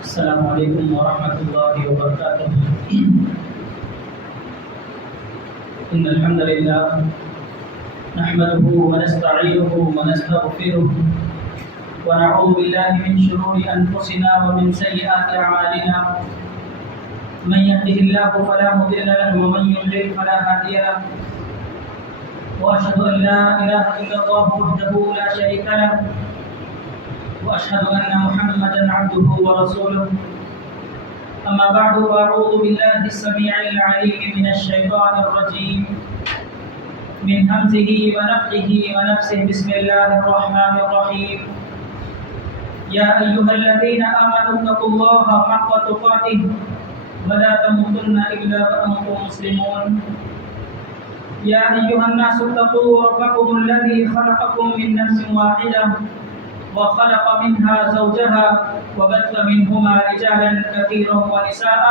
السلام علیکم ورحمۃ اللہ وبرکاتہ۔ ان الحمد للہ نحمده ونستعینه ونستغفره ونعوذ باللہ من شرور انفسنا ومن سیئات اعمالنا، من يهده الله فلا مضل له ومن يضلل فلا هادي له، واشهد ان لا اله الا الله وحده لا شريك له، واشهد ان محمدا عبده ورسوله. اما بعد، فاعوذ بالله السميع العليم من الشيطان الرجيم من همزه ونفخه ونفسه. بسم الله الرحمن الرحيم. يا ايها الذين امنوا اتقوا الله حق تقاته ولا تموتن الا وانتم مسلمون. يا ايها الناس اتقوا ربكم الذي خلقكم من نفس واحده وخلق منها زوجها وبث منهما رجالا كثيرا ونساء،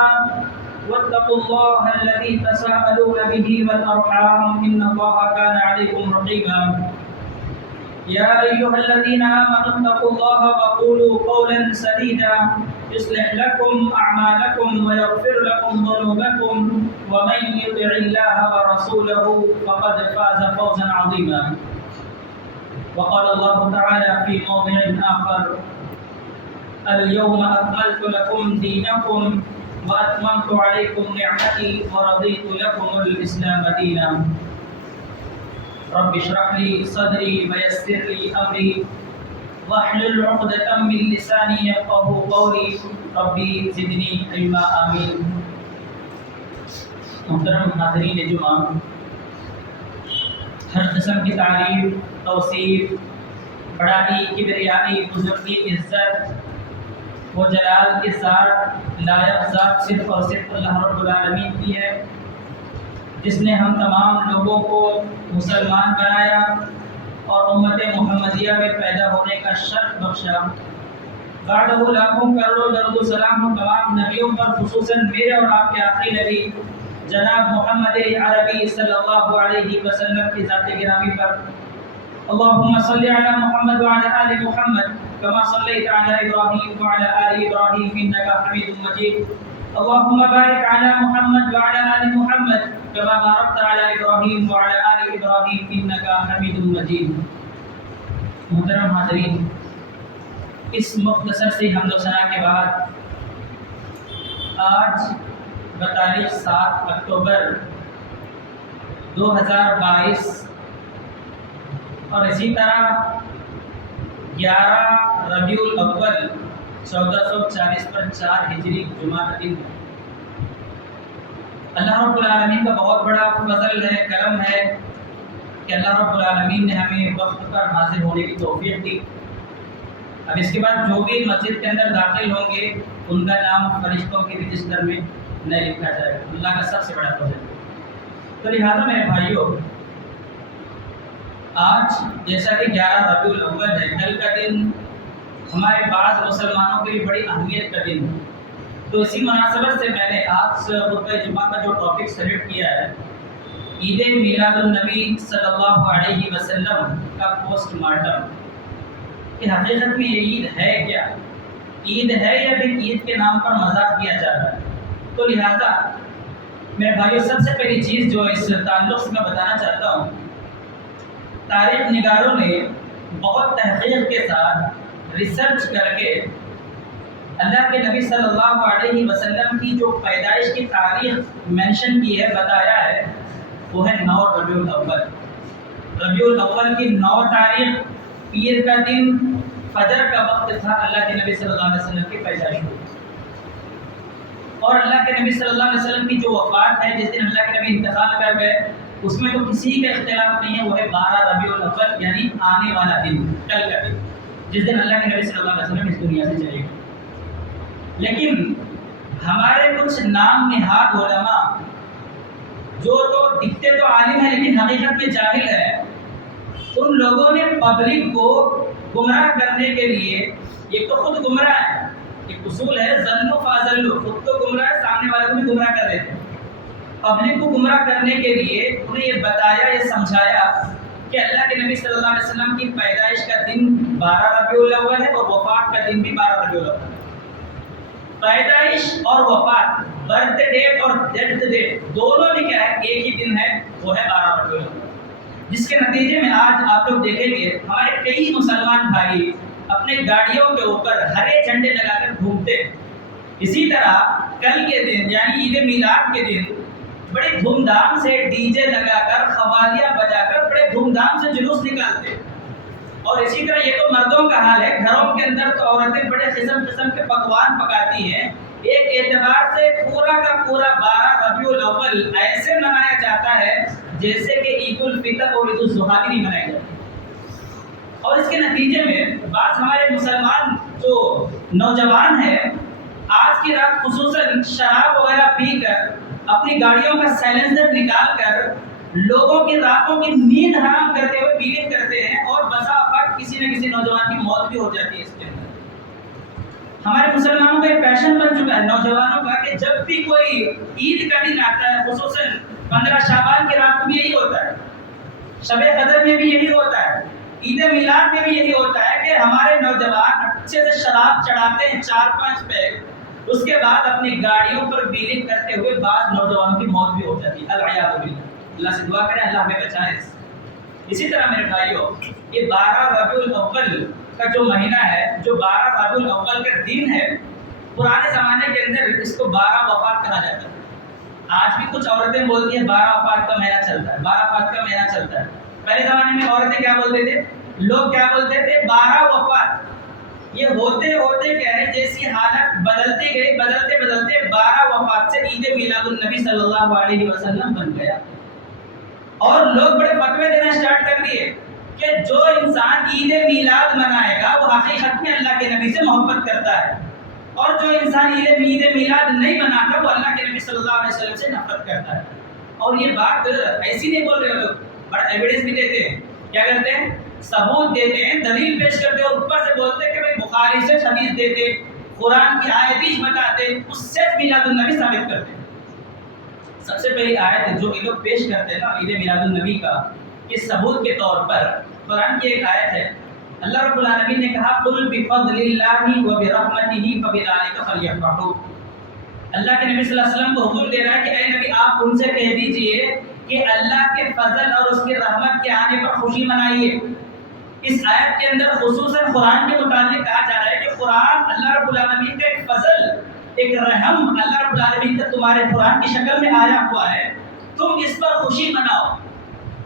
واتقوا الله الذي تساءلون به والأرحام إن الله كان عليكم رقيبا. يا أيها الذين آمنوا اتقوا الله وقولوا قولا سديدا يصلح لكم أعمالكم ويغفر لكم ذنوبكم، ومن يطع الله ورسوله فقد فاز فوزا عظيما. وقال الله تعالى في موضع آخر: اليوم أكملت لكم دينكم وأتممت عليكم نعمتي ورضيت لكم الإسلام دينا. رب اشرح لي صدري ويسر لي أمري واحلل عقدة من لساني يفقهوا قولي. ربي زدني علما. آمين. محترم حاضرین جمعہ، ہر قسم کی تعریف، توصیف، بڑائی، کبریائی، بزرگی، عزت و جلال کے ساتھ لائق ذات صرف اور صرف اللہ رب العالمین کی ہے، جس نے ہم تمام لوگوں کو مسلمان بنایا اور امت محمدیہ میں پیدا ہونے کا شرف بخشا۔ بعد وہ لاکھوں کروڑوں درود و سلام ہم تمام نبیوں پر، خصوصاً میرے اور آپ کے آخری نبی جناب محمد عربی صلی اللہ علیہ وسلم کی ذات گرامی پر۔ اللهم صل على محمد وعلى آل محمد كما صليت على إبراهيم وعلى آل إبراهيم إنك حميد مجيد. اللهم بارك على محمد وعلى آل محمد كما باركت على إبراهيم وعلى آل إبراهيم إنك حميد مجيد. محترم حاضرین، اس مختصر سے حمد و ثنا کے بعد آج بتاریخ 7 اکتوبر 2022 اور اسی طرح 11 ربیع الاول 1440 پر 4 ہجری جمعہ کا دن ہے۔ اللہ رب العالمین کا بہت بڑا فضل ہے، کرم ہے کہ اللہ رب العالمین نے ہمیں وقت پر حاضر ہونے کی توفیق دی۔ اب اس کے بعد جو بھی مسجد کے اندر داخل ہوں گے ان کا نام فرشتوں کے رجسٹر میں نہیں لکھا جائے گا۔ اللہ کا سب سے بڑا فضل ہے۔ تو لہٰذا میرے بھائیوں، آج جیسا کہ 11 ربیع الاول ہے، کل کا دن ہمارے بعض مسلمانوں کے لیے بڑی اہمیت کا دن ہے۔ تو اسی مناسبت سے میں نے آج خطبہ جمعہ کا جو ٹاپک سلیکٹ کیا ہے، عید میلاد النبی صلی اللہ علیہ وسلم کا پوسٹ مارٹم، کہ حقیقت میں یہ عید ہے کیا؟ عید ہے یا پھر عید کے نام پر مذاق کیا جا رہا ہے؟ تو لہٰذا میرے بھائیوں، سب سے پہلی چیز جو اس تعلق سے میں بتانا چاہتا ہوں، تاریخ نگاروں نے بہت تحقیق کے ساتھ ریسرچ کر کے اللہ کے نبی صلی اللہ علیہ وسلم کی جو پیدائش کی تاریخ مینشن کی ہے، بتایا ہے، وہ ہے 9 ربیع الاول۔ ربیع الاول کی 9 تاریخ پیر کا دن، فجر کا وقت تھا، اللہ کے نبی صلی اللہ علیہ وسلم کی پیدائش ہوئی۔ اور اللہ کے نبی صلی اللہ علیہ وسلم کی جو وفات ہے، جس دن اللہ کے نبی انتقال کر گئے، اس میں تو کسی کا اختلاف نہیں ہے، وہ ہے 12 ربیع الاول، یعنی آنے والا دن، کل کا دن، جس دن اللہ کے نبی صلی اللہ علیہ وسلم اس دنیا سے چلے گئے۔ لیکن ہمارے کچھ نام نہاد علماء جو تو دکھتے تو عالم ہیں لیکن حقیقت میں جاہل ہے، ان لوگوں نے پبلک کو گمراہ کرنے کے لیے، ایک تو خود گمراہ ہے، ایک اصول ہے ظلم و فاضل، خود تو گمراہ ہے، سامنے والے کو بھی گمراہ کر دیتے ہیں۔ پبلک کو گمراہ کرنے کے لیے انہیں یہ بتایا، یہ سمجھایا کہ اللہ کے نبی صلی اللہ علیہ وسلم کی پیدائش کا دن 12 ربیع الاول ہے اور وفات کا دن بھی 12 ربیع الاول ہے۔ پیدائش اور وفات، برتھ ڈیٹ اور ڈیتھ ڈیٹ دونوں میں کیا ہے ایک ہی دن ہے، وہ ہے 12 ربیع الاول، جس کے نتیجے میں آج آپ لوگ دیکھیں گے ہمارے کئی مسلمان بھائی اپنے گاڑیوں کے اوپر ہرے جھنڈے لگا کر گھومتے ہیں۔ اسی طرح کل کے دن یعنی عید میلاد کے دن بڑے دھوم دھام سے ڈی جے لگا کر قوالیاں بجا کر بڑے دھوم دھام سے جلوس نکالتے ہیں۔ اور اسی طرح یہ تو مردوں کا حال ہے، گھروں کے اندر تو عورتیں بڑے قسم قسم کے پکوان پکاتی ہیں۔ ایک اعتبار سے پورا کا پورا 12 ربیع الاول ایسے منایا جاتا ہے جیسے کہ عید الفطر اور عید الاضحیٰ بھی نہیں منائی جاتی۔ اور اس کے نتیجے میں بعض ہمارے مسلمان جو نوجوان ہیں آج کی رات خصوصاً شراب وغیرہ پی کر اپنی گاڑیوں کا سائلنسر نکال کر لوگوں کی راتوں کی نیند حرام کرتے ہوئے بیلنگ کرتے ہیں، اور بسا اوقات کسی نہ کسی نوجوان کی موت بھی ہو جاتی ہے اس کے اندر۔ ہمارے مسلمانوں کا ایک پیشن بن چکا ہے نوجوانوں کا کہ جب بھی کوئی عید کا دن آتا ہے، خصوصاً 15 شعبان کی رات میں یہی ہوتا ہے، شب قدر میں بھی یہی ہوتا ہے، عید میلاد میں بھی یہی ہوتا ہے کہ ہمارے نوجوان اچھے سے شراب چڑھاتے ہیں 4-5 پیگ، اس کے بعد اپنی گاڑیوں پر بیلنگ کرتے ہوئے بعض نوجوانوں کی موت بھی ہو جاتی ہے۔ العیاذ باللہ، اللہ سے دعا کریں اللہ ہمیں بچائے۔ اسی طرح میرے بھائیوں، یہ 12 ربیع الاول کا جو مہینہ ہے، جو 12 ربیع الاول کا دن ہے، پرانے زمانے کے اندر اس کو 12 وفات کہا جاتا ہے۔ آج بھی کچھ عورتیں بولتی ہیں 12 وفات کا مہینہ چلتا ہے، 12 وفات کا مہینہ چلتا ہے۔ پہلے زمانے میں عورتیں کیا بولتے تھے، لوگ کیا بولتے تھے 12 وفات۔ یہ ہوتے ہوتے کیا ہے جیسی حالت بدلتی گئی، بدلتے بدلتے 12 وفات سے عید میلاد النبی صلی اللہ علیہ وسلم بن گیا، اور لوگ بڑے فتوے دینا اسٹارٹ کر دیے کہ جو انسان عید میلاد منائے گا وہ حقیقت میں اللہ کے نبی سے محبت کرتا ہے، اور جو انسان عید میلاد نہیں مناتا وہ اللہ کے نبی صلی اللہ علیہ وسلم سے نفرت کرتا ہے۔ اور یہ بات ایسی نہیں بول رہے لوگ، بڑا ایویڈنس بھی دیتے ہیں، کیا کرتے ہیں ثبوت دیتے ہیں، دلیل پیش کرتے ہیں، اور اوپر سے بولتے ہیں کہ بھائی بخاری سے حدیث دیتے، قرآن کی آیت بتاتے، اس سے میلاد النبی ثابت کرتے ہیں۔ سب سے پہلی آیت جو یہ لوگ پیش کرتے ہیں نا عید میلاد النبی کا، یہ ثبوت کے طور پر قرآن کی ایک آیت ہے۔ اللہ رب العالمین نے کہا قل بفضل اللہ وبرحمتہ فبذلک فلیفرحوا۔ اللہ کے نبی صلی اللہ علیہ وسلم کو حکم دے رہا ہے کہ اے نبی آپ ان سے کہہ دیجئے کہ اللہ کے فضل اور اس کی رحمت کے آنے پر خوشی منائیے۔ اس آیت کے اندر خصوصاً قرآن کے متعلق کہا جا رہا ہے کہ قرآن اللہ رب العالمین کا ایک فضل، ایک رحم اللہ رب العالمین کا تمہارے قرآن کی شکل میں آیا ہوا ہے، تم اس پر خوشی مناؤ۔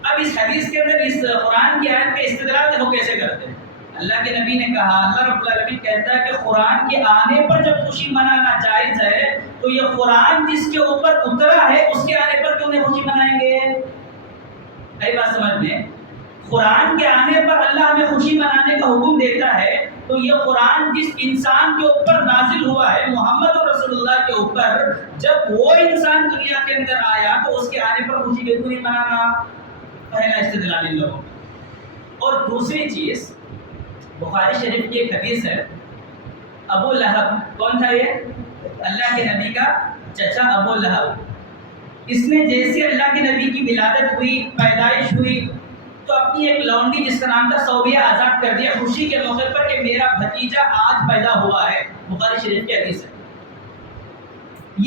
اب اس حدیث کے اندر اس قرآن کی آیت کے استدلال دیکھو کیسے کرتے ہیں۔ اللہ کے نبی نے کہا، اللہ رب العالمین کہتا ہے کہ قرآن کے آنے پر جب خوشی منانا جائز ہے تو یہ قرآن جس کے اوپر اترا ہے اس کے آنے پر کیوں نہیں خوشی منائیں گے؟ ایک بات سمجھ میں، قرآن کے آنے پر اللہ ہمیں خوشی منانے کا حکم دیتا ہے تو یہ قرآن جس انسان کے اوپر نازل ہوا ہے محمد رسول اللہ کے اوپر، جب وہ انسان دنیا کے اندر آیا تو اس کے آنے پر خوشی کیوں نہیں منانا؟ پہلا استدلال ان لوگوں۔ اور دوسری چیز بخاری شریف کی ایک حدیث ہے، ابو لہب کون تھا؟ یہ اللہ کے نبی کا چچا ابو لہب۔ اس نے جیسے اللہ کے نبی کی ولادت ہوئی، پیدائش ہوئی، تو اپنی ایک لونڈی جس کا نام تھا صوبیہ آزاد کر دیا خوشی کے موقع پر کہ میرا بھتیجا آج پیدا ہوا ہے۔ بخاری شریف کی حدیث ہے۔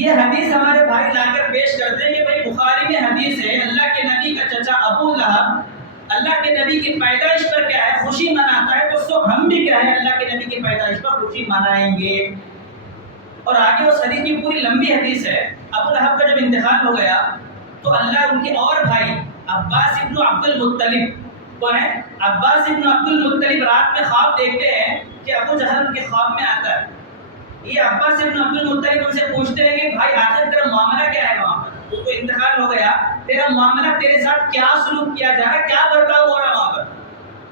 یہ حدیث ہمارے بھائی لا کر پیش کرتے ہیں کہ بھائی بخاری میں حدیث ہے اللہ کے نبی کا چچا ابو لہب اللہ کے نبی کی پیدائش پر کیا ہے خوشی مناتا ہے، تو سو ہم بھی کیا ہے اللہ کے نبی کی پیدائش پر خوشی منائیں گے۔ اور آگے اس حدیث کی پوری لمبی حدیث ہے۔ ابو لہب کا جب انتقال ہو گیا تو اللہ ان کے اور بھائی عباس ابن عبد المطلب، کون ہے؟ عباس ابن عبد المطلب رات میں خواب دیکھتے ہیں کہ ابو جہل ان کے خواب میں آتا ہے۔ یہ عباس ابن عبد المطلب ان سے پوچھتے ہیں کہ بھائی آخر تیرا معاملہ کیا ہے وہاں پر؟ تو کوئی انتقال ہو گیا، تیرا معاملہ تیرے ساتھ کیا سلوک کیا جا رہا ہے، کیا برتاؤ ہو رہا ہے وہاں پر؟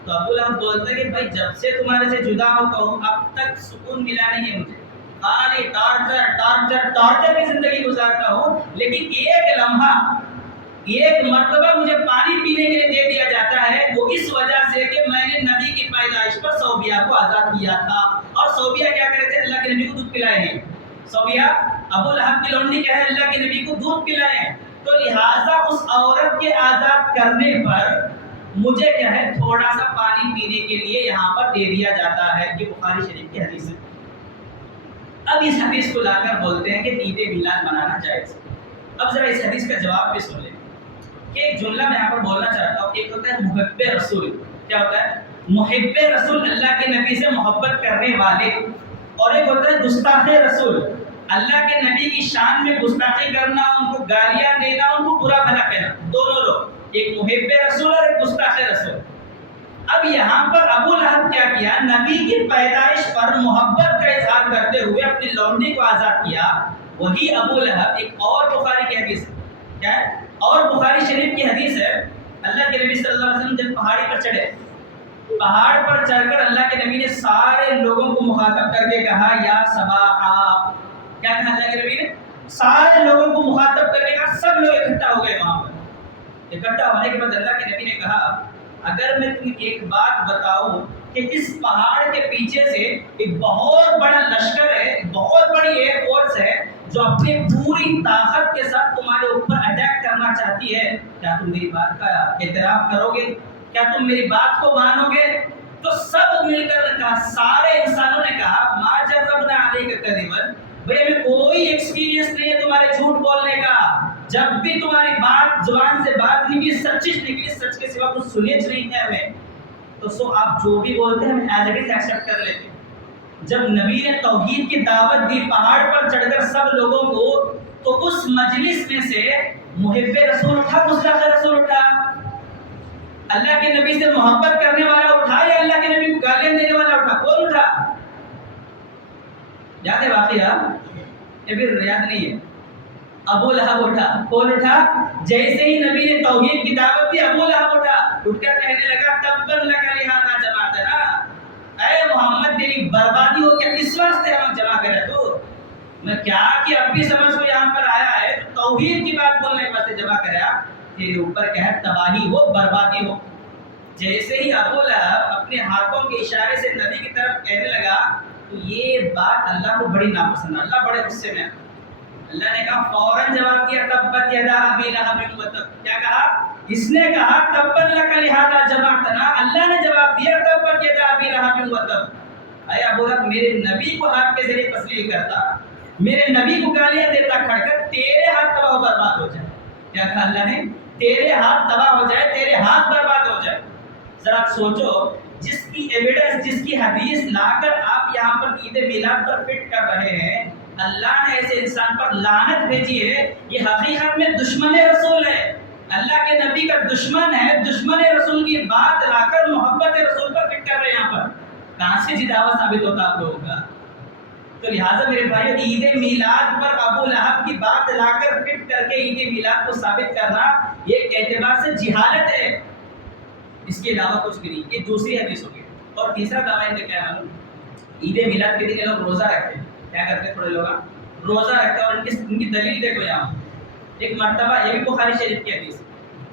تو ابو لہب بولتا ہے کہ بھائی جب سے تمہارے سے جدا ہو ہوں اب تک سکون ملا نہیں ہے مجھے، خالی ٹارچر ٹارچر ٹارچر کی زندگی گزارتا ہوں، لیکن ایک لمحہ ایک مرتبہ مجھے پانی پینے کے لیے دے دیا جاتا ہے، وہ اس وجہ سے کہ میں نے نبی کی پیدائش پر صوبیہ کو آزاد کیا تھا۔ اور صوبیہ کیا کرے تھے؟ اللہ کے نبی کو دودھ پلائے ہیں۔ صوبیہ ابو لہب کی لونڈی کیا ہے؟ اللہ کے نبی کو دودھ پلائے ہیں۔ تو لہٰذا اس عورت کے آزاد کرنے پر مجھے کیا ہے تھوڑا سا پانی پینے کے لیے یہاں پر دے دیا جاتا ہے۔ یہ بخاری شریف کی حدیث ہے۔ اب اس حدیث کو لا کر بولتے ہیں کہ عید میلاد منانا جائز ہے۔ اب ذرا اس حدیث کا جواب بھی سن لیں کہ ایک جملہ میں یہاں پر بولنا چاہتا ہوں، ایک ہوتا ہے محب رسول، کیا ہوتا ہے؟ محب رسول، اللہ کے نبی سے محبت کرنے والے، اور ایک ہوتا ہے گستاخ رسول، اللہ کے نبی کی شان میں گستاخی کرنا، ان کو گالیاں دینا، ان کو برا بھلا کہنا، دونوں لوگ، ایک محب رسول اور ایک گستاخ رسول۔ اب یہاں پر ابو لہب کیا نبی کی پیدائش پر محبت کا اظہار کرتے ہوئے اپنی لونڈی کو آزاد کیا۔ وہی ابو لہب ایک اور بخاری کی حدیث ہے، کیا ہے؟ اور بخاری شریف کی حدیث ہے، اللہ کے نبی صلی اللہ علیہ وسلم جب پہاڑی پر چڑھے، پہاڑ پر چڑھ کر اللہ کے نبی نے سارے لوگوں کو مخاطب کر کے کہا یا صباحا، کیا کہا اللہ کے نبی نے؟ سارے لوگوں کو مخاطب کر کے کہا، سب لوگ اکٹھا ہو گئے وہاں پر۔ اکٹھا ہونے کے بعد اللہ کے نبی نے کہا اگر میں تمہیں ایک بات بتاؤں کہ اس پہاڑ کے پیچھے سے ایک بہت بڑا لشکر ہے، ایک بہت بڑی ایئر فورس ہے جو اپنی پوری طاقت کے ساتھ تمہارے اوپر اٹیک کرنا چاہتی ہے، کیا تم میری بات کا اعتراف کرو گے؟ کیا تم میری بات کو مانو گے؟ تو سب مل کر کہا، سارے انسانوں نے کہا ما جربنا علیک کذبا، بھئی ہمیں کوئی ایکسپیرینس نہیں ہے تمہارے جھوٹ بولنے کا، جب بھی تمہاری بات زبان سے بات نکلی سچ نکلی، سچ کے سوا کچھ سنیچ نہیں ہے ہمیں، تو سو آپ جو بھی بولتے ہیں ہم ایز اٹ از ایکسیپٹ کر لیتے ہیں۔ جب نبی نے توحید کی دعوت دی پہاڑ پر چڑھ کر سب لوگوں کو، تو اس مجلس میں سے محب رسول اٹھا، گستاخ رسول اٹھا، اللہ کے نبی سے محبت کرنے والا اٹھا یا اللہ کے نبی کو گالیاں دینے والا اٹھا؟ کون اٹھا؟ یاد ہے واقعہ یا پھر یاد نہیں ہے؟ ابو لہب اٹھا۔ کون اٹھا؟ جیسے ہی نبی نے توحید کی دعوت دی ابو لہب اٹھا، اٹھ کر کہنے لگا تبت لک لہذا جمعتنا، اے محمد تیری بربادی ہو کیا، کس واسطے ہم جمع کرے تو؟ میں کیا کہ اب بھی سمجھ کو یہاں پر آیا ہے تو توحید کی بات بولنے کے واسطے جمع کریا، تیرے اوپر کیا ہے؟ تباہی ہو، بربادی ہو۔ جیسے ہی ابو لہب اپنے ہاتھوں کے اشارے سے نبی کی طرف کہنے لگا تو یہ بات اللہ کو بڑی ناپسند، اللہ بڑے غصے میں، اللہ نے کہا فوراً جواب دیا تبت یدا ابی لہب وتب، کیا کہا؟ اس نے کہا تبت لک لہذا جمعتنا، اللہ نے جواب دیا تبت یدا ابی لہب وتب، اے ابو لہب میرے نبی کو ہاتھ کے ذریعے تسلیل کرتا، میرے نبی کو گالیاں دیتا کھڑ کر، تیرے ہاتھ تباہ و برباد ہو جائے۔ کیا کہا اللہ نے؟ تیرے ہاتھ تباہ ہو جائے، تیرے ہاتھ برباد ہو جائے۔ ذرا سوچو، جس کی ایویڈنس، جس کی حدیث لا کر آپ یہاں پر عید میلاد پر فٹ کر رہے ہیں، اللہ نے ایسے انسان پر لعنت بھیجی ہے، یہ حقیقت میں دشمن رسول ہے، اللہ کے نبی کا دشمن ہے، دشمن رسول کی بات لا کر محبت رسول پر فٹ کر رہے ہیں یہاں پر، کہاں سے جی دعویٰ ثابت ہوتا آپ لوگوں کا؟ تو لہٰذا میرے بھائیو، عید میلاد پر ابو لہب کی بات لا کر فٹ کر کے عید میلاد کو ثابت کرنا یہ ایک اعتبار سے جہالت ہے، اس کے علاوہ کچھ بھی نہیں۔ یہ دوسری حدیث ہوگی۔ اور تیسرا دعویٰ ان کا کیا ہے؟ عید میلاد کے دن یہ لوگ روزہ رکھتے ہیں، کیا کرتے ہیں؟ تھوڑے لوگ روزہ رکھتے ہیں، اور ان کی دلیل دیکھو یہاں ایک مرتبہ، یہ بھی بخاری شریف کی حدیث،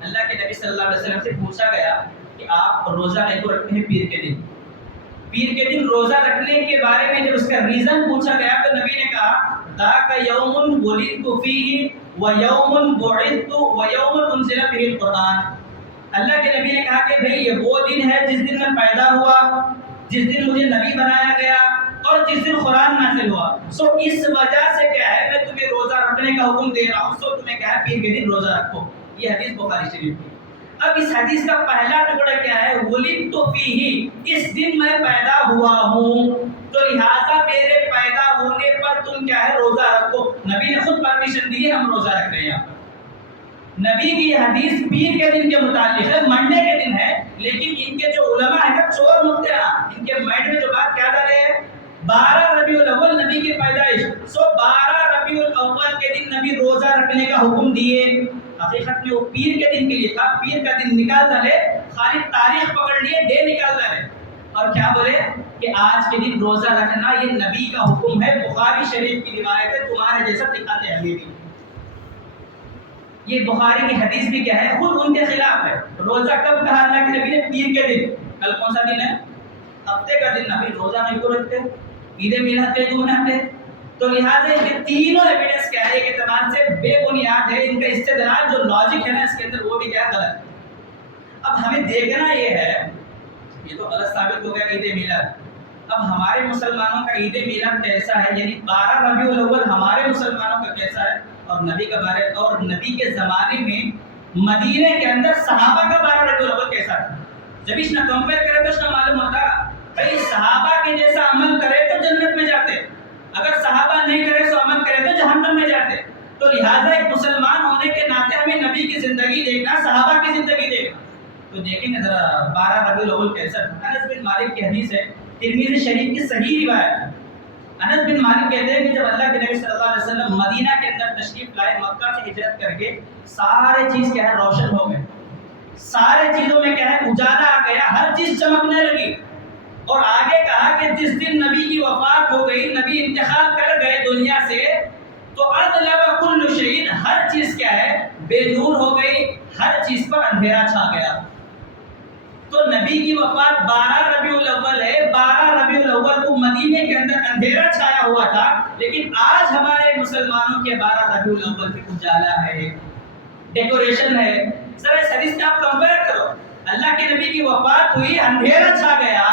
اللہ کے نبی صلی اللہ علیہ وسلم سے پوچھا گیا کہ آپ روزہ کیوں رکھتے ہیں پیر کے دن؟ پیر کے دن روزہ رکھنے کے بارے میں جب اس کا ریزن پوچھا گیا تو نبی نے کہا ذاک یوم ولدت فیہ ویوم بعثت ویوم انزل فیہ القرآن، اللہ کے نبی نے کہا کہ بھئی یہ وہ دن ہے جس دن میں پیدا ہوا، جس دن مجھے نبی بنایا گیا، اور جس دن قرآن نازل ہوا، سو اس وجہ سے کیا ہے میں تمہیں روزہ رکھنے کا حکم دے رہا ہوں، سو تمہیں کیا ہے پیر کے دن روزہ رکھو۔ یہ حدیث بخاری شریف کی۔ اب اس حدیث کا پہلا ٹکڑا کیا ہے؟ ولدت فیہ، اس دن میں پیدا ہوا ہوں، تو لہٰذا میرے پیدا ہونے پر تم کیا ہے روزہ رکھو۔ نبی نے خود پرمیشن دی ہے، ہم روزہ رکھ رہے ہیں یہاں پر۔ نبی کی حدیث پیر کے دن کے متعلق ہے، منڈے کے دن ہے، لیکن ان کے جو علماء ہیں نا چور مفترا، ان کے مائنڈ میں جو بات کیا ڈالے ہیں 12 ربیع الاول نبی کی پیدائش، سو 12 ربیع الاول کے دن نبی روزہ رکھنے کا حکم دیے، حقیقت میں وہ پیر کے دن کے لیے تھا، پیر کا دن نکال ڈالے، خالی تاریخ پکڑ لیے، ڈے نکال ڈالے، اور کیا بولے کہ آج کے دن روزہ رکھنا یہ نبی کا حکم ہے، بخاری شریف کی روایت ہے، تمہارے جیسا دکھاتے ہیں ہمیں بھی۔ یہ بخاری کی حدیث بھی کیا ہے؟ خود ان کے خلاف ہے۔ روزہ کب کہا اللہ کے نبی نے؟ پیر کے دن۔ کل کون سا دن ہے؟ ہفتے کا دن۔ نبی روزہ نہیں کو رکھتے، عید میلاد کے کیوں مناتے؟ تو لہٰذا ان کے تینوں ایویڈنس کیا ہے؟ ایک اعتبار سے بے بنیاد ہے، ان کا استدلال جو لاجک ہے نا اس کے اندر وہ بھی کیا ہے؟ غلط۔ اب ہمیں دیکھنا یہ ہے، یہ تو غلط ثابت ہو گیا عید میلاد، اب ہمارے مسلمانوں کا عید میلاد کیسا ہے، یعنی 12 ربیع الاول ہمارے مسلمانوں کا کیسا ہے، اور نبی کے زمانے میں مدینے کے اندر صحابہ کا 12 ربیع الاول کیسا تھا، جب اس نے کمپیئر کرے تو اس کا معلوم ہوتا بھائی صحابہ کے جیسا عمل کرے تو جنت میں جاتے، اگر صحابہ نہیں کرے تو عمل کرے تو جہنم میں جاتے۔ تو لہٰذا ایک مسلمان ہونے کے ناطے ہمیں نبی کی زندگی دیکھنا، صحابہ کی زندگی دیکھنا۔ تو دیکھیں گے ذرا 12 ربیع الاول کیسا تھا۔ انس بن مالک کی حدیث ہے، ترمذی شریف کی صحیح روایت ہے۔ انس بن مالک کہتے ہیں کہ جب اللہ کے نبی صلی اللہ علیہ وسلم مدینہ کے اندر تشریف لائے، مکہ سے ہجرت کر کے سارے چیز کیا ہے روشن ہو گئے، سارے چیزوں میں کیا ہے اجالا آ گیا، ہر چیز چمکنے لگی۔ اور آگے کہا کہ جس دن نبی کی وفات ہو گئی، نبی انتقال کر گئے دنیا سے، تو اظلم کل شیء، ہر چیز کیا ہے بے نور ہو گئی، ہر چیز پر اندھیرا چھا گیا۔ تو نبی کی وفات 12 ربیع الاول ہے، 12 ربیع الاول کو مدینے کے اندر اندھیرا چھایا ہوا تھا، لیکن آج ہمارے مسلمانوں کے 12 ربیع الاول کی اجالا ہے، ڈیکوریشن ہے۔ ذرا اس حدیث سے آپ کمپیئر کرو، اللہ کے نبی کی وفات ہوئی، اندھیرا چھا گیا،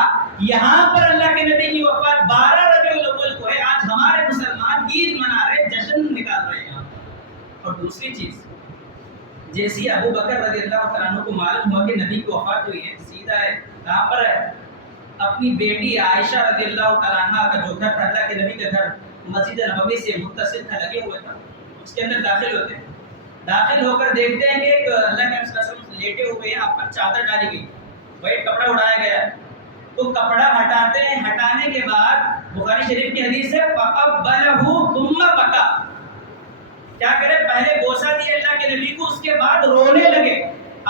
یہاں پر اللہ کے نبی کی وفات 12 ربیع الاول کو ہے، آج ہمارے مسلمان عید منا رہے، جشن نکال رہے ہیں۔ اور دوسری چیز، جیسی ابو بکر رضی اللہ تعالیٰ عنہ کو معلوم ہوا کہ نبی کی وفات ہوئی ہے، سیدھا ہے کہاں پر ہے، اپنی بیٹی عائشہ رضی اللہ تعالیٰ عنہ کا جو گھر تھا، اللہ کے نبی کا گھر مسجد نبوی سے متصل تھا، لگے ہوئے تھا، اس کے اندر داخل ہوتے ہیں، داخل ہو کر دیکھتے ہیں کہ ایک اللہ کے نبی صلی اللہ علیہ وسلم لیٹے ہوئے ہیں، آپ پر چادر ڈالی گئی، وائٹ کپڑا اڑایا گیا ہے، تو کپڑا ہٹاتے ہیں، ہٹانے کے بعد بخاری شریف کی حدیث ہے فَقَبَّلَهُ ثُمَّ بَكَى، کیا کرے پہلے بوسہ دیے اللہ کے نبی کو، اس کے بعد رونے لگے۔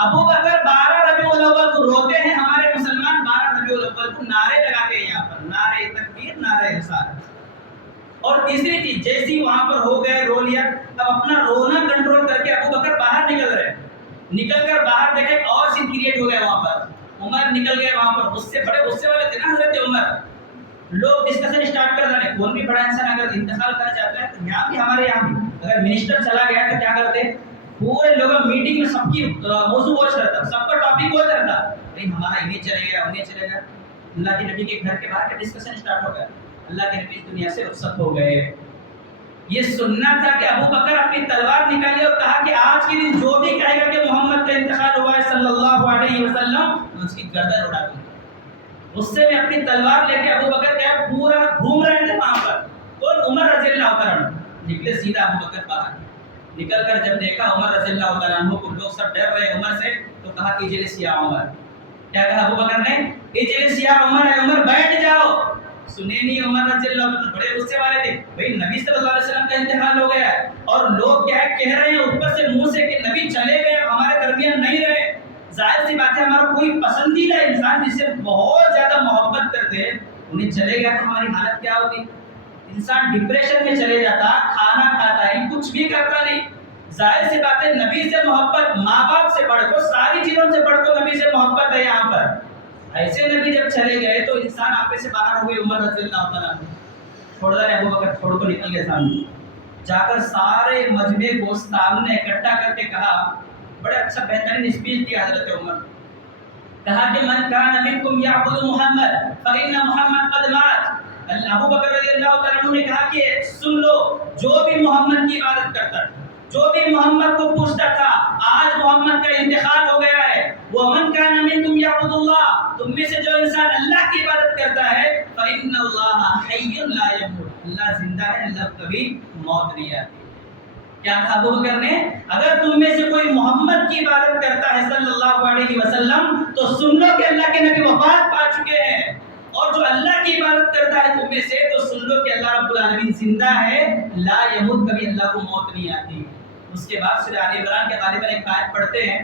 ابو بکر 12 ربیع الاول کو روتے ہیں، ہمارے مسلمان 12 ربیع الاول کو نعرے لگاتے ہیں، یہاں پر نعرے تکبیر، نعرے رسالت۔ اور تیسری چیز، جیسی وہاں پر ہو گئے، رو لیا، اب اپنا رونا کنٹرول کر کے ابو بکر باہر نکل رہے، نکل کر باہر دیکھے اور سین کریٹ ہو گیا وہاں پر، عمر نکل گئے وہاں پر، غصے بڑے غصے والے تھے نا حضرت عمر، لوگ ڈسکشن اسٹارٹ کر رہے ہیں، کون بھی بڑا انسان اگر انتقال کر جاتا ہے، تو یہاں بھی ہمارے یہاں بھی اگر منسٹر چلا گیا تو کیا کرتے ہیں، پورے لوگ میٹنگ میں سب کی موضوع واچ رہتا، سب کا ٹاپک واچ رہتا، نہیں ہمارا انہیں چلے گا انہیں چلے گا، اللہ کے نبی کے گھر کے باہر کا ڈسکشن اسٹارٹ ہو گیا، اللہ کے نبی دنیا سے رخصت ہو گئے۔ یہ سننا تھا کہ ابو بکر اپنی تلوار نکالی اور کہا کہ آج کے دن جو بھی کہے گا کہ محمد کا انتقال ہوا ہے صلی اللہ علیہ وسلم، میں اس کی گردن اڑا دوں گا۔ غصے میں اپنی تلوار لے کے ابو بکر کیا پورا گھوم رہے تھے وہاں پر، اور عمر رضی اللہ تعالیٰ عنہ نکلے سیدھا ابو بکر باہر، نکل کر جب دیکھا عمر رضی اللہ تعالیٰ عنہ کو، لوگ سب ڈر رہے عمر سے، تو کہا کہ اجلس یا عمر، کیا کہا ابو بکر نے، اجلس یا عمر، اے عمر بیٹھ جاؤ۔ سنے نہیں عمر رضی اللہ عنہ بڑے غصے والے تھے، بھئی نبی صلی اللہ علیہ وسلم کا انتقال ہو گیا ہے، اور لوگ کیا کہہ رہے ہیں اوپر سے منہ سے کہ نبی چلے گئے، ہمارے درمیان نہیں رہے۔ ظاہر سی بات ہے ہمارا کوئی پسندیدہ انسان جس سے بہت زیادہ محبت کرتے ہیں، انہیں چلے گیا تو ہماری حالت کیا ہوتی، انسان ڈپریشن میں چلے جاتا، کھانا کھاتا ہے، کچھ بھی کرتا نہیں۔ ظاہر سی بات ہے نبی سے محبت، ماں باپ سے بڑھ کر، ساری چیزوں سے بڑھ کر نبی سے محبت ہے یہاں پر۔ ایسے نبی جب چلے گئے تو انسان آپے سے باہر ہوئے، عمر رضی اللہ تعالیٰ چھوڑ دے، ابو بکر چھوڑ کو نکل گئے سامنے، جا کر سارے مجمع کو سامنے اکٹھا کر کے کہا، بڑے اچھا بہترین اسپیچ دیا حضرت عمر، کہا کہ من کان منکم یعبد محمد فإن محمد قد مات۔ ابو بکر رضی اللہ تعالیٰ عنہ نے کہا کہ سن لو، جو بھی محمد کی عبادت کرتا ہے، جو بھی محمد کو پوچھتا تھا، آج محمد کا انتقال ہو گیا ہے۔ ومن کان منکم یعبد اللہ، تم میں سے جو انسان اللہ کی عبادت کرتا ہے، فإن اللہ حی لا یموت، اللہ زندہ ہے، اللہ کبھی موت نہیں آتی۔ کیا کہا ابو بکر نے، اگر تم میں سے کوئی محمد کی عبادت کرتا ہے صلی اللہ علیہ وسلم، تو سن لو کہ اللہ کے نبی وفات پا چکے ہیں، اور جو اللہ کی عبادت کرتا ہے تم میں سے، تو سن لو کہ اللہ رب العالمین زندہ ہے، لا یموت، کبھی اللہ کو موت نہیں آتی۔ اس کے بعد سورہ آل عمران کے غالباً ایک آیت پڑھتے ہیں،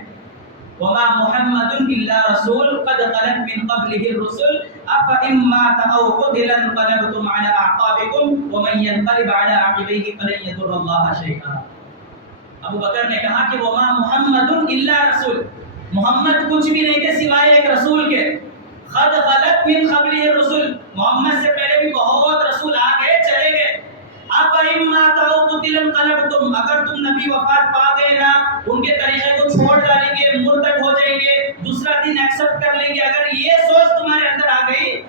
وَمَا مُحَمَّدٌ إِلَّا رَسُولٌ قَدْ خَلَتْ مِن قَبْلِهِ الرُّسُلُ أَفَإِن مَّاتَ أَوْ قُتِلَ انقلبتم عَلَىٰ أَعْقَابِكُمْ وَمَن يَنقَلِبْ عَلَىٰ عَقِبَيْهِ فَلَن يَضُرَّ اللَّهَ شَيْئًا۔ ابو بکر نے کہا کہ وَمَا مُحَمَّدٌ إِلَّا رَسُولٌ، محمد کچھ بھی نہیں تھے سوائے ایک رسول کے، قَدْ خَلَتْ مِن قَبْلِهِ الرُّسُلُ، محمد سے پہلے بھی بہت رسول آ گئے چلے گئے۔ أَفَإِن مَّاتَ أَوْ قُتِلَ انقلبتم، اگر تم نبی وفات پا گئے نا، ان کے طریقے کو چھوڑ ڈالیں گے، مرتد ہو جائیں گے، دوسرا دین ایکسپٹ کر لیں گے، اگر یہ سوچ تمہارے اندر آ گئی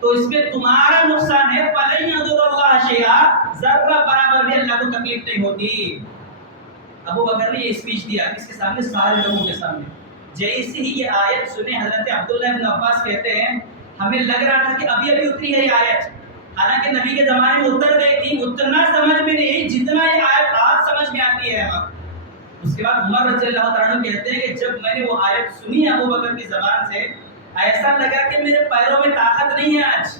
تو اس میں تمہارا نقصان ہے، فَلَن يَضُرَّ اللَّهَ شَيْئًا، ذرہ برابر بھی اللہ کو تکلیف نہیں ہوتی۔ ابو بکر نے یہ اسپیچ دیا کس کے سامنے؟ سارے لوگوں کے سامنے۔ جیسے ہی یہ آیت سنے حضرت عبداللہ بن عباس کہتے ہیں ہمیں لگ رہا تھا کہ ابھی ابھی اتری ہے یہ آیت، حالانکہ نبی کے زمانے میں اتر گئی تھی، اتنا سمجھ میں نہیں جتنا یہ آیت آج سمجھ میں آتی ہے ہمیں۔ اس کے بعد عمر رضی اللہ تعالیٰ عنہ کہتے ہیں کہ جب میں نے وہ آیت سنی ابو بکر کی زبان سے، ایسا لگا کہ میرے پیروں میں طاقت نہیں ہے آج،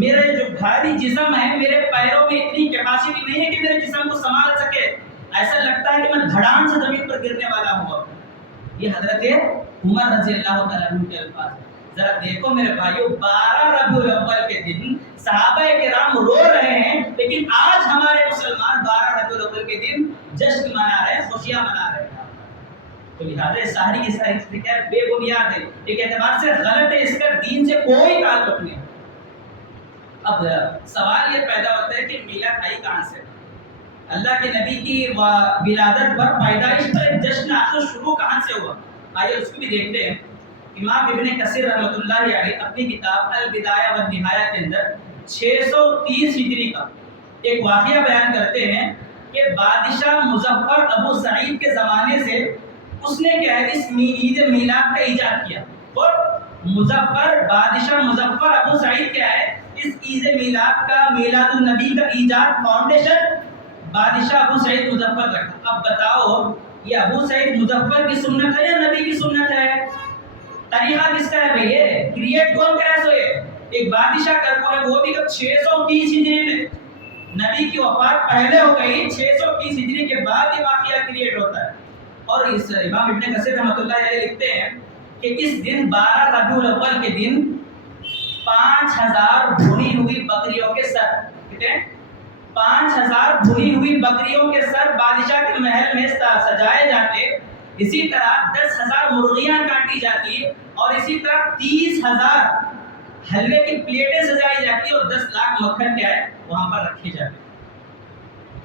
میرے جو بھاری جسم ہے میرے پیروں میں اتنی کیپیسٹی نہیں ہے کہ میرے جسم کو سنبھال سکے، ایسا لگتا ہے کہ میں دھڑام سے زمین پر گرنے والا ہوں۔ یہ حضرت عمر رضی اللہ تعالیٰ عنہ کے الفاظ ہیں۔ ذرا دیکھو میرے بھائیو، 12 ربیع الاول کے دن صحابہ کرام رو رہے ہیں، لیکن آج ہمارے مسلمان 12 ربیع الاول کے دن جشن منا رہے ہیں، خوشیاں منا رہے ہیں۔ تو لہٰذا ساری کی ساری چیزیں کیا ہے؟ بے بنیاد ہے، ایک اعتبار سے غلط ہے، اس کا دین سے کوئی تعلق نہیں۔ اب سوال یہ پیدا ہوتا ہے کہ میلاد آئی کہاں سے؟ اللہ کے نبی کی ولادت پر، پیدائش پر ایک جشن آخر شروع کہاں سے ہوا؟ آئیے اس کو بھی دیکھتے ہیں۔ امام ابن کثیر رحمۃ اللہ علیہ اپنی کتاب البدایہ والنہایہ کے اندر 630 ہجری کا ایک واقعہ بیان کرتے ہیں کہ بادشاہ مظفر ابو سعید کے زمانے سے اس نے کیا ہے اس عید میلاد کا ایجاد کیا۔ اور بادشاہ مظفر ابو سعید کیا ہے اس عید میلاد کا، میلاد النبی کا ایجاد، فاؤنڈیشن بادشاہ ابو سعید مظفر رکھا۔ اب بتاؤ یہ ابو سعید مظفر کی سنت ہے یا نبی کی سنت ہے؟ طریقہ کس کا ہے بھئی؟ یہ کریٹ کون کرا سو یہ ایک بادشاہ کر کو ہے، وہ بھی 630 ہجری میں، نبی کی وفات پہلے ہو گئی، 630 ہجری کے بعد یہ واقعہ کریٹ ہوتا ہے۔ اور اس امام ابن کثیر رحمۃ اللہ علیہ لکھتے ہیں کہ اس دن 12 ربیع الاول کے دن 5000 بھنی ہوئی بکریوں کے سر، کتنے؟ 5000 بھنی ہوئی بکریوں کے سر بادشاہ کے محل میں سجائے جاتے، اسی طرح 10,000 مرغیاں کاٹی جاتی، اور اسی طرح 30,000 حلوے کی پلیٹیں سجائی جاتی اور 10 لاکھ مکھن کیا ہے وہاں پر رکھے جاتے۔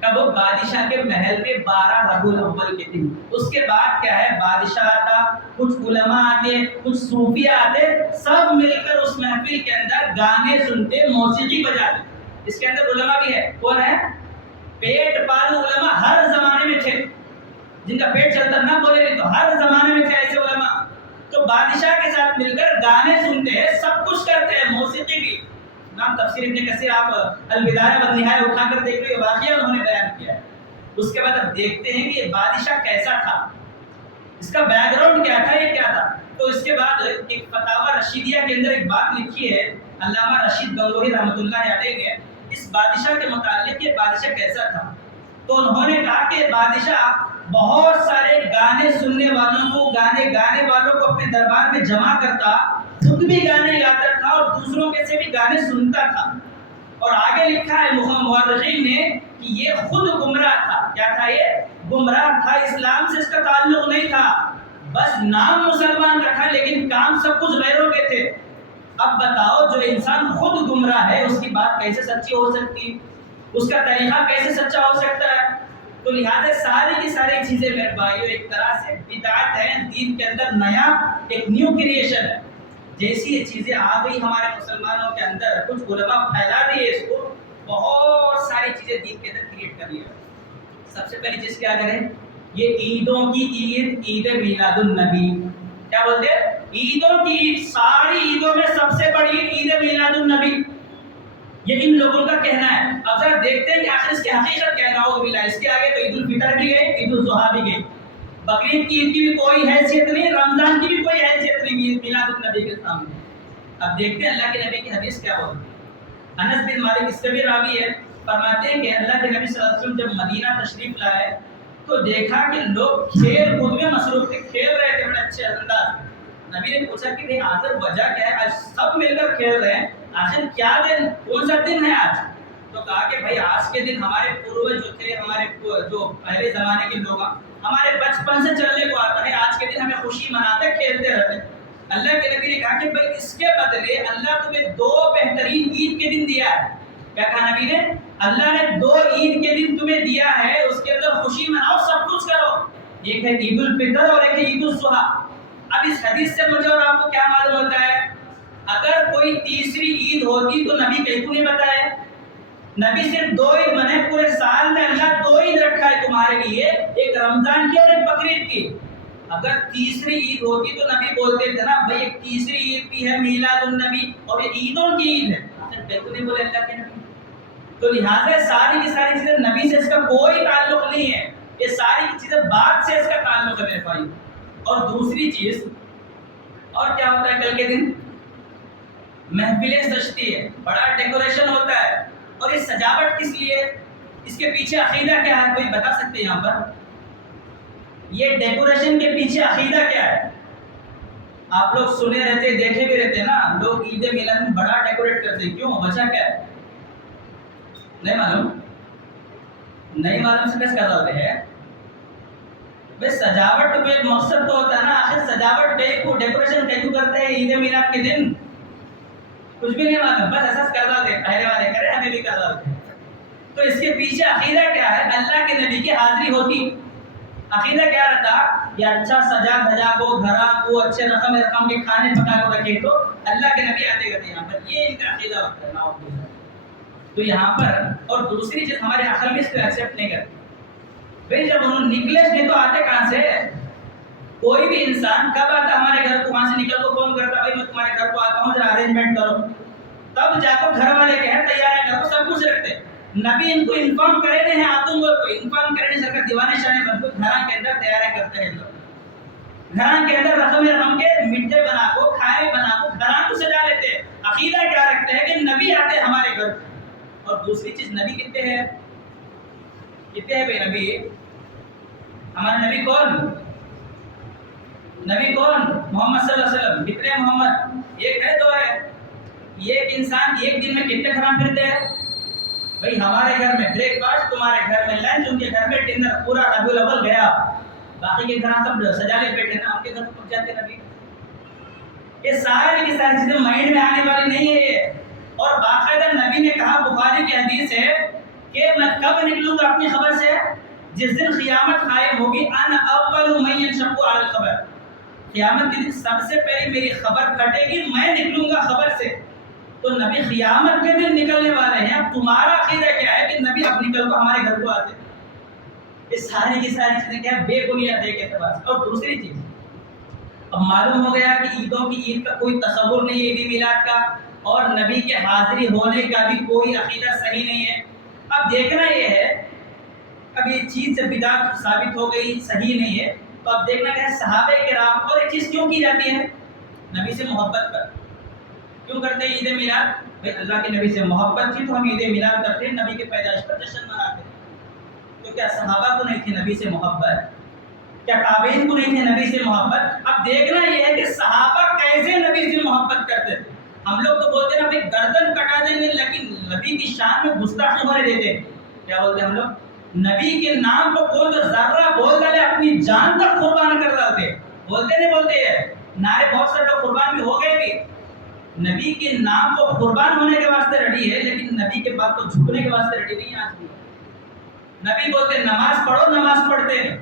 کب؟ بادشاہ کے محل میں 12 ربیع الاول کے دن۔ اس کے بعد کیا ہے بادشاہ آتا، کچھ علماء آتے، کچھ صوفیہ آتے، سب مل کر اس محفل کے اندر گانے سنتے، موسیقی بجاتے۔ اس کے اندر علماء بھی ہے، کون ہے؟ پیٹ پالو علماء ہر زمانے میں تھے، جن کا پیٹ چلتا نہ بولے نہیں تو ہر زمانے میں تھے ایسے علماء، تو بادشاہ کے ساتھ مل کر گانے سنتے ہیں، سب کچھ کرتے ہیں، موسیقی بھی۔ نام تفسیر ابن کثیر آپ البدایہ والنہایہ اٹھا کر دیکھ لو، یہ واقعہ انہوں نے بیان کیا ہے۔ اس کے بعد اب دیکھتے ہیں کہ یہ بادشاہ کیسا تھا، اس کا بیک گراؤنڈ کیا تھا، یہ کیا تھا۔ تو اس کے بعد ایک فتاوی رشیدیہ کے اندر ایک بات لکھی ہے علامہ رشید گنگوہی رحمۃ اللہ علیہ نے اس بادشاہ کے متعلق، یہ بادشاہ کیسا تھا۔ تو انہوں نے کہا کہ بادشاہ بہت سارے گانے سننے والوں کو، گانے گانے والوں کو اپنے دربار میں جمع کرتا، خود بھی گانے گاتا تھا اور دوسروں کے سے بھی گانے سنتا تھا۔ اور آگے لکھا ہے مورخین نے کہ یہ خود گمراہ تھا۔ کیا تھا؟ یہ گمراہ تھا، اسلام سے اس کا تعلق نہیں تھا، بس نام مسلمان رکھا لیکن کام سب کچھ غیروں کے تھے۔ اب بتاؤ جو انسان خود گمراہ ہے اس کی بات کیسے سچی ہو سکتی، اس کا طریقہ کیسے سچا ہو سکتا ہے؟ تو لہٰذا ساری کی ساری چیزیں میرے بھائیو ایک طرح سے بدعت ہے، دین کے اندر نیا ایک نیو کریشن ہے۔ جیسی یہ چیزیں آ گئی ہمارے مسلمانوں کے اندر، کچھ علماء پھیلا دیے اس کو، بہت ساری چیزیں دین کے اندر کریٹ کر لی ہے۔ سب سے پہلی چیز کیا کریں؟ یہ عیدوں کی عید، عید میلاد النبی، کیا بولتے ہیں؟ عیدوں کی عید، ساری عیدوں میں سب سے بڑی عید میلاد النبی، یہ ان لوگوں کا کہنا ہے۔ اب ذرا دیکھتے ہیں کہ آخر اس کی حقیقت کیا ہے۔ نعوذ باللہ، اس کے آگے تو عید الفطر بھی گئی، عید الاضحیٰ بھی گئی، بقرعید کی عید کی بھی کوئی حیثیت نہیں، رمضان کی بھی کوئی حیثیت نہیں میلاد النبی کے سامنے۔ اب دیکھتے ہیں اللہ کے نبی کی حدیث کیا ہوتی ہے۔ انس بن مالک اس سے بھی راوی ہے، فرماتے ہیں کہ اللہ کے نبی صلی اللہ علیہ وسلم جب مدینہ تشریف لائے تو دیکھا کہ لوگ کھیل کود میں مصروف تھے، کھیل رہے تھے بڑے اچھے انداز میں۔ نبی نے پوچھا کہ آخر وجہ کیا ہے، آج سب مل کر کھیل رہے ہیں، آخر کیا دن، کون سا دن ہے آج؟ تو کہا کہ بھائی آج کے دن ہمارے پوروج جو تھے، ہمارے جو پہلے زمانے کے لوگ، ہمارے بچپن سے چلنے کو آتا ہے، آج کے دن ہمیں خوشی مناتے کھیلتے رہتے۔ اللہ کے نبی نے کہا کہ بھائی اس کے بدلے اللہ تمہیں 2 بہترین عید کے دن دیا ہے۔ کیا کہا نبی نے؟ اللہ نے 2 عید کے دن تمہیں دیا ہے، اس کے اندر خوشی مناؤ، سب کچھ کرو۔ ایک ہے عید الفطر اور ایک ہے عید الاضحیٰ۔ اب اس حدیث سے مجھے اور آپ کو کیا معلوم ہوتا ہے؟ اگر کوئی کوئی تیسری عید ہوتی تو نبی کہیں نہیں بتایا؟ نبی صرف 2 عید منائے پورے سال میں، اللہ 2 عید رکھا ہے تمہارے لیے، ایک رمضان کی اور ایک بقرعید کی۔ اگر تیسری عید ہوتی تو نبی بولتے تھے نا بھائی ایک تیسری عید بھی ہے میلاد النبی اور یہ عیدوں کی عید ہے، کہیں نہیں بولے اللہ کے نبی۔ تو لہٰذا ساری کی ساری چیزیں نبی سے اس کا کوئی تعلق نہیں ہے، یہ ساری چیزیں بعد سے اس کا تعلق ہے میرے بھائی۔ اور دوسری چیز اور کیا ہوتا ہے کل کے دن؟ محفلیں سجتی ہے، بڑا ڈیکوریشن ہوتا ہے، اور یہ سجاوٹ کس لیے؟ اس کے پیچھے عقیدہ کیا ہے؟ کوئی بتا سکتے ہیں یہاں پر؟ یہ ڈیکوریشن کے پیچھے عقیدہ کیا ہے؟ آپ لوگ سنے رہتے دیکھے بھی رہتے نا، لوگ عید میلاد میں بڑا ڈیکوریٹ کرتے، کیوں؟ وجہ کیا ہے؟ نہیں معلوم؟ نہیں معلوم سے کیسے کرتے ہیں؟ بھائی سجاوٹ کا ایک مقصد تو ہوتا ہے نا، آخر سجاوٹ ڈیکوریشن کیوں کرتے ہیں عید میلاد کے دن؟ کچھ بھی نہیں معلوم، بس ایسا کرتا تھے، پہلے والے کرے ہمیں بھی کرتا تھے۔ تو اس کے پیچھے عقیدہ کیا ہے؟ اللہ کے نبی کی حاضری ہوتی۔ عقیدہ کیا رہتا؟ یہ اچھا سجا دھجا کو گھرا کو اچھے رقم کے کھانے پکا کو رکھے تو اللہ کے نبی آتے کرتے یہاں پر، یہ ان کا عقیدہ ہوتا ہے۔ تو یہاں پر اور دوسری چیز ہمارے عقل بھی اس کو ایکسیپٹ نہیں کرتی۔ بھائی جب انہوں نکلے نہیں تو آتے کہاں سے؟ کوئی بھی انسان کب آتا ہمارے گھر کو؟ وہاں سے نکل کو فون کرتا بھائی میں تمہارے گھر کو آتا ہوں ذرا ارینجمنٹ کرو، تب جا کر گھر والے کہ تیار ہے، گھر کو سب کچھ رکھتے۔ نبی ان کو انفارم کرے نہیں ہیں، آتوں کو انفارم کرے نہیں سکتا، دیوانے شانے بن کو گھر کے اندر تیاری کرتے ہیں لوگ، گھر کے اندر رقم کے میٹھے بنا کو کھائے بنا کو گھر کو سجا لیتے۔ عقیدہ کیا رکھتے ہیں کہ نبی آتے ہمارے گھر۔ اور دوسری چیز نبی کتنے ہیں؟ کتنے ہیں بھائی نبی؟ ہمارے نبی کون؟ نبی کون؟ محمد صلی اللہ علیہ وسلم۔ کتنے محمد؟ ایک ہے دو ہے؟ یہ ایک انسان ایک دن میں کتنے گھر پھرتے ہیں؟ بھائی ہمارے گھر میں بریک فاسٹ، تمہارے گھر میں لنچ، ان کے گھر میں ڈنر، پورا ربیع الاول گیا، باقی کے گھر سب سجا کے بیٹھے نا، ان کے گھر پہنچ جاتے نبی۔ یہ ساری کی ساری چیزیں مائنڈ میں آنے والی نہیں ہے یہ۔ اور باقاعدہ نبی نے کہا، بخاری کی حدیث ہے کہ میں کب نکلوں گا اپنی خبر سے؟ جس دن قیامت قائم ہوگی، انا اول من ينشق علی الخبر، قیامت کے دن سب سے پہلے میری خبر کٹے گی، میں نکلوں گا خبر سے۔ تو نبی قیامت کے دن نکلنے والے ہیں، اب تمہارا عقیدہ کیا ہے کہ نبی اب نکل کو ہمارے گھر کو آتے؟ یہ ساری کی ساری چیزیں کیا ہے؟ بے بنیاد ایک اعتبار سے۔ اور دوسری چیز اب معلوم ہو گیا کہ عیدوں کی عید کا کوئی تصور نہیں ہے، عید میلاد کا، اور نبی کے حاضری ہونے کا بھی کوئی عقیدہ صحیح نہیں ہے۔ اب دیکھنا یہ ہے، اب یہ چیز سے بدعت ثابت ہو گئی، صحیح نہیں ہے، تو اب دیکھنا کہ صحابہ کرام اور ایک چیز کیوں کی جاتی ہے؟ نبی سے محبت پر کیوں کرتے ہیں عید میلاد؟ بھائی اللہ کے نبی سے محبت تھی تو ہم عید میلاد کرتے ہیں، نبی کے پیدائش پر جشن مناتے ہیں۔ تو کیا صحابہ کو نہیں تھی نبی سے محبت؟ کیا تابعین کو نہیں تھی نبی سے محبت؟ اب دیکھنا یہ ہے کہ صحابہ کیسے نبی سے محبت کرتے تھے۔ ہم لوگ تو بولتے ہیں بھائی گردن کٹا دیں گے، لیکن نبی کی شان میں گستاخی ہونے دیتے۔ کیا بولتے ہیں ہم لوگ؟ نبی کے نام کو کوئی تو ذرہ بول ڈالے اپنی جان تک قربان کر ڈالتے۔ بولتے نہیں بولتے ہیں نعرے، بہت سارے لوگ قربان بھی ہو گئے بھی۔ نبی کے نام کو قربان ہونے کے واسطے ریڈی ہے، لیکن نبی کے بات کو جھکنے کے واسطے ریڈی نہیں ہے آج بھی۔ نبی بولتے نماز پڑھو، نماز پڑھتے ہیں۔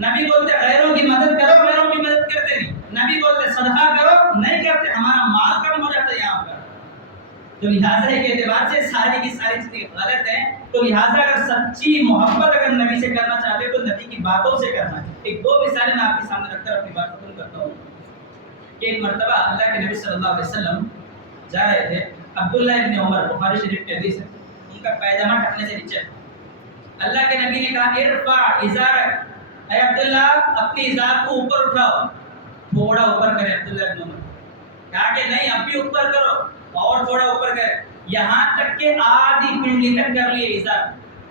نبی بولتے غیروں کی مدد کرو، غیروں کی مدد کرتے نہیں۔ نبی بولتے صدقہ کرو، نہیں کرتے، ہمارا مال کم ہو جاتا ہے یہاں پر۔ تو لہٰذا ایک اعتبار سے ساری کی ساری چیزیں غلط ہیں۔ تو لہٰذا اگر سچی محبت اگر نبی سے کرنا چاہتے تو نبی کی باتوں سے کرنا ہے۔ ایک دو مثالیں میں آپ کے سامنے رکھ کر اپنی بات ختم کرتا ہوں کہ ایک مرتبہ اللہ کے نبی صلی اللہ علیہ وسلم جا رہے تھے، عبداللہ ابن عمر، بخاری شریف کی حدیث ہے، ان کا پیجامہ ٹکنے سے نیچے، اللہ کے نبی نے کہا ارفع ازارک، اے عبداللہ اپنی ازار کو اوپر اٹھاؤ، تھوڑا اوپر کرے عبداللہ ابن عمر، کہا کہ نہیں اب بھی اوپر کرو، اور تھوڑا اوپر کرے، یہاں تک کہ آدھی پنڈلی تک کر لیے ازار۔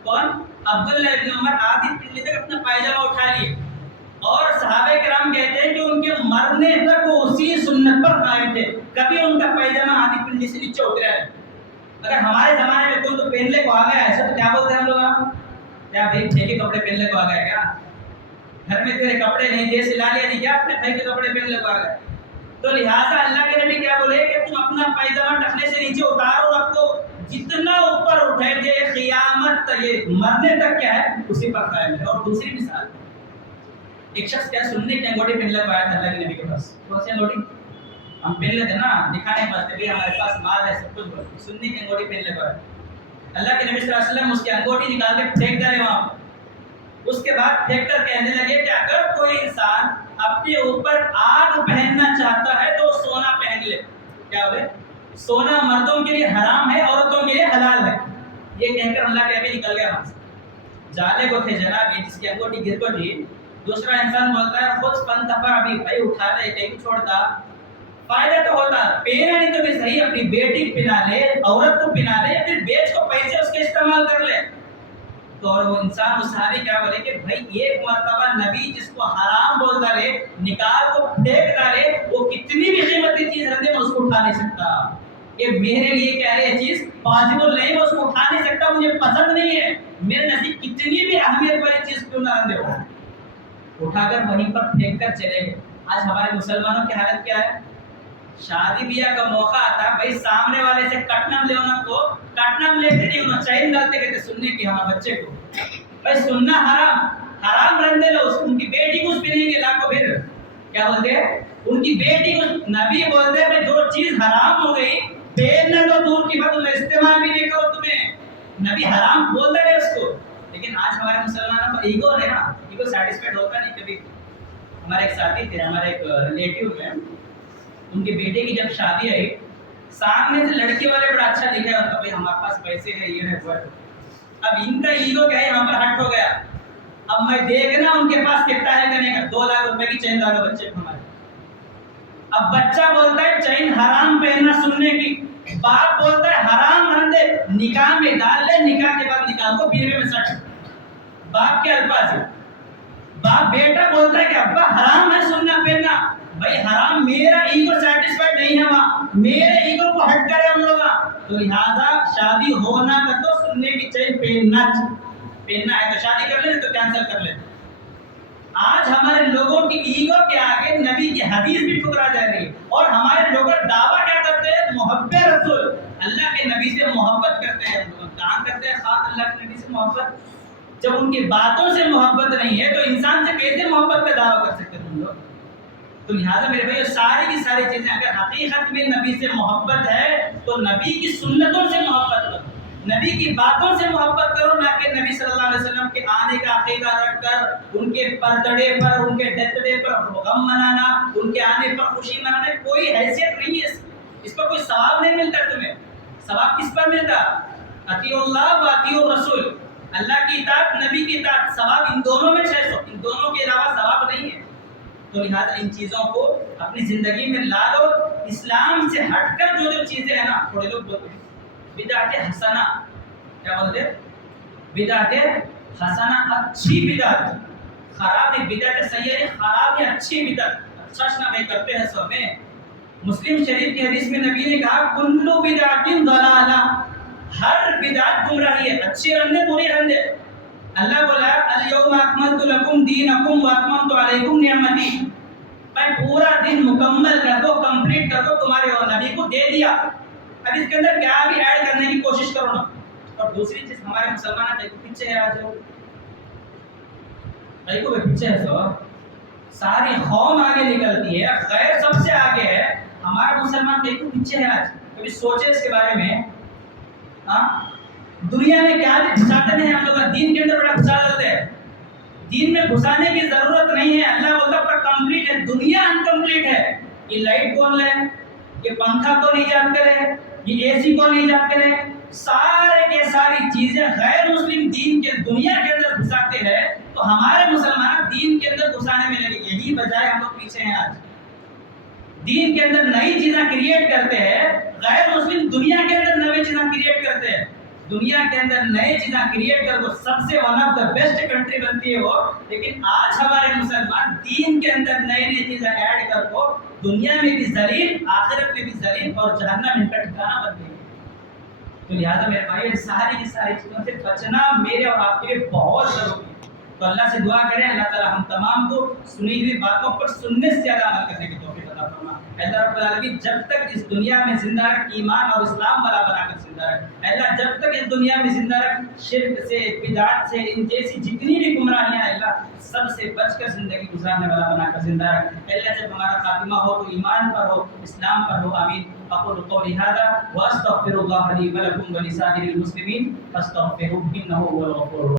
کون؟ عبداللہ ابن عمر آدھی پنڈلی تک اپنا پائجامہ اٹھا لیے۔ اور صحابہ کرام کہتے ہیں کہ ان کے مرنے تک وہ اسی سنت پر قائم تھے، کبھی ان کا پائجامہ آدھی پنڈلی سے نیچے اترا ہے۔ اگر ہمارے زمانے میں کوئی تو پہننے کو آ گیا ایسا تو کیا بولتے ہیں ہم لوگ؟ کیا بھائی ٹھیک کپڑے پہننے کو آ گئے کیا؟ گھر میں تیرے کپڑے نہیں تھے سلا لیا نہیں کیا اپنے بھائی کے کپڑے پہننے کو آ گئے؟ تو لہٰذا اللہ کے نبی کیا بولے کہ تم اپنا پائجامہ ٹکنے سے نیچے اتارو، رکھو، جتنا اوپر اٹھے تھے قیامت تک، یہ مرنے تک کیا ہے اسی پر قائم ہے۔ اور دوسری مثال، ایک شخص کیا سننے کی انگوٹھی پہن لے پایا تھا اللہ کے نبی کے پاس، کون سی انگوٹھی؟ ہم پہن لیتے نا دکھانے کے واسطے، بھی ہمارے پاس مال ہے سب کچھ سننے کی انگوٹھی پہن لے پر اللہ کے نبی صلی اللہ علیہ وسلم اس کی انگوٹھی نکال کے پھینک ڈالے وہاں. اس کے بعد پھینک کر کہنے لگے کہ اگر کوئی انسان اپنے اوپر آگ پہننا چاہتا ہے تو سونا پہن لے. کیا بولے؟ سونا مردوں کے لیے حرام ہے عورتوں کے لیے حلال ہے. یہ کہہ کر اللہ کے نبی نکل گیا وہاں سے. جالے کو تھے جناب یہ جس کی انگوٹھی گر پڑی. دوسرا انسان بولتا ہے خود فنتفع بھی بھائی اٹھا لے کہیں چھوڑتا فائدہ تو ہوتا پہنا نہیں تو بھی صحیح اپنی بیٹی کو پہنا لے عورت کو پہنا لے پھر بیچ کو پیسے اس کے استعمال کر لے. تو اور وہ انسان وہ صحابی کیا بولے کہ بھائی ایک مرتبہ نبی جس کو حرام بول ڈالے نکال کو پھینک ڈالے وہ کتنی بھی قیمتی چیز رکھے میں اس کو اٹھا نہیں سکتا. یہ میرے لیے کیا ہے یہ چیز پاسبل نہیں میں اس کو اٹھا نہیں سکتا مجھے پسند نہیں ہے. میرے نزدیک کتنی بھی اہمیت والی چیز کیوں نہ رکھے ہو اٹھا کر وہیں پر پھینک کر چلے گئے. آج ہمارے مسلمانوں کی حالت کیا ہے؟ شادی بیاہ کا موقع آتا بھائی سامنے والے سے کٹنم لے ہونا کو کٹنم لیتے نہیں ہونا چین ڈالتے کہتے سننے کی ہمارے بچے کو بھائی سننا حرام حرام رہنے لو ان کی بیٹی کو پہنیں گے لاکھوں پھر کیا بولتے ہیں ان کی بیٹی کو نبی بولتے ہیں بھائی جو چیز حرام ہو گئی پہننا تو دور کی بات استعمال بھی نہیں کرو تمہیں نبی حرام بولتا ہے اس کو. لیکن آج ہمارے مسلمانوں کا ایگو ہے نا ایگو سیٹسفائڈ ہوتا نہیں. کبھی ہمارے ایک ساتھی تھے ہمارے ایک ریلیٹیو میں ان کے بیٹے کی جب شادی آئی سامنے سے لڑکی والے بڑا اچھا دکھا ہوتا بھائی ہمارے پاس پیسے ہیں یہ ہے وہ. اب ان کا ایگو کیا ہے یہاں پر ہٹ ہو گیا. اب میں دیکھنا ان کے پاس کتنا ہے کرنے کا 2 لاکھ روپے کی چین ڈالو بچے کو ہمارے. اب بچہ بولتا ہے چین حرام پہننا سننے کی باپ بولتا ہے حرام رندے نکاح میں ڈال لے نکاح کے بعد نکاح کو بیوے میں سٹ. باپ کے الفاظ ہے. باپ بیٹا بولتا ہے کہ ابا حرام ہے سننا پہننا بھائی حرام میرا ایگو سیٹسفائڈ نہیں ہے وہاں میرے ایگو کو ہٹ کرے ہم لوگ. تو لہٰذا شادی ہونا کا تو سننے کی چین پہننا ہے تو شادی کر لیں تو کینسل کر لیں. آج ہمارے لوگوں کی ایگو کے آگے نبی کی حدیث بھی ٹھکرا جا رہی ہے اور ہمارے لوگ دعویٰ کیا کرتے ہیں محب رسول اللہ کے نبی سے محبت کرتے ہیں. کہاں کرتے ہیں خاص اللہ کے نبی سے محبت جب ان کی باتوں سے محبت نہیں ہے تو انسان سے کیسے محبت کا دعویٰ کر سکتے تم لوگ. تو لہٰذا میرے بھائی ساری کی ساری چیزیں اگر حقیقت میں نبی سے محبت ہے تو نبی کی سنتوں سے محبت کرو نبی کی باتوں سے محبت کرو نہ کہ نبی صلی اللہ علیہ وسلم کے آنے کا عقیدہ رکھ کر ان کے برتھڈے پر ان کے ڈیتھ ڈے پر غم منانا ان کے آنے پر خوشی منانا کوئی حیثیت نہیں ہے. اس پر کوئی ثواب نہیں ملتا. تمہیں ثواب کس پر ملتا؟ اطیعوا اللہ و اطیعوا الرسول اللہ کی اطاعت نبی کی اطاعت ثواب ان دونوں میں 600 ان دونوں کے علاوہ ثواب نہیں ہے. تو لہٰذا ان چیزوں کو اپنی زندگی میں لا لو. اسلام سے ہٹ کر جو چیزیں ہیں نا تھوڑے لوگ بولتے ہیں بدعت حسنہ کیا بولتے ہیں بدعت حسنہ اچھی بدعت خراب بدعت سیئہ خراب یا اچھی بدعت اچھا نہ بھائی کرتے ہیں سب میں. مسلم شریف کی حدیث میں نبی نے کہا کل بدعت ضلالہ ہر بدعت گمراہی ہے. اچھی رندے بری رندے. اللہ بولا الیوم اکملت لکم دینکم واتممت علیکم نعمتی میں پورا دن مکمل کر دو کمپلیٹ کر دو تمہارے اور نبی کو دے دیا. اب اس کے اندر کیا بھی ایڈ کرنے کی کوشش کرو نا. اور دوسری چیز ہمارے مسلمان دیکھو پیچھے ہے آج دیکھو پیچھے ہے ساری قوم آگے نکلتی ہے غیر سب سے آگے ہے. ہمارا مسلمان دیکھو پیچھے ہے آج. کبھی سوچے اس کے بارے میں دنیا میں کیا گھساتے ہیں ہم لوگ دین کے اندر بڑا گھسا دیتے ہیں. دین میں گھسانے کی ضرورت نہیں ہے. اللہ بولتا پر کمپلیٹ ہے دنیا انکمپلیٹ ہے. یہ لائٹ کون لے یہ پنکھا کون ایجاد کرے یہ اے سی کون ایجاد کرے سارے کے ساری چیزیں غیر مسلم دین کے دنیا کے اندر گھساتے ہیں. تو ہمارے مسلمان دین کے اندر گھسانے میں لگے یہی بجائے ہم لوگ پیچھے ہیں. آج دین کے اندر نئی چیزیں کریٹ کرتے ہیں غیر مسلم دنیا کے اندر نئی چیزیں کریٹ کرتے ہیں. دنیا کے اندر نئے چیزیں کریٹ کر دو سب سے one of the best country بنتی ہے وہ. لیکن آج ہمارے مسلمان دین کے اندر نئے نئی چیزیں ایڈ کر دو دنیا میں بھی ذلیل آخرت میں بھی ذلیل اور جہنم ان کا ٹھکانہ بن گئی. تو لہٰذا میرے بھائی ساری کی ساری چیزوں سے بچنا میرے اور آپ کے لیے بہت ضروری ہے. تو اللہ سے دعا کریں اللہ تعالی ہم تمام کو سنی ہوئی باتوں پر سننے سے زیادہ عمل کرنے کی توفیق عطا فرمائے. اللہ رب العالمین جب تک اس دنیا میں زندہ رکھ ایمان اور اسلام والا بنا کر زندہ رکھ، اللہ جب تک اس دنیا میں زندہ رکھ شرک سے، بدعت سے، ان جیسی جتنی بھی گمراہیاں ہیں اللہ سب سے بچ کر زندگی گزارنے والا بنا کر زندہ رکھ، اللہ جب ہمارا خاتمہ ہو تو ایمان پر ہو، اسلام پر ہو، آمین۔ اقول قولی هذا واستغفر الله لي ولكم ولسائر المسلمين فاستغفروه انه هو الغفور الرحيم۔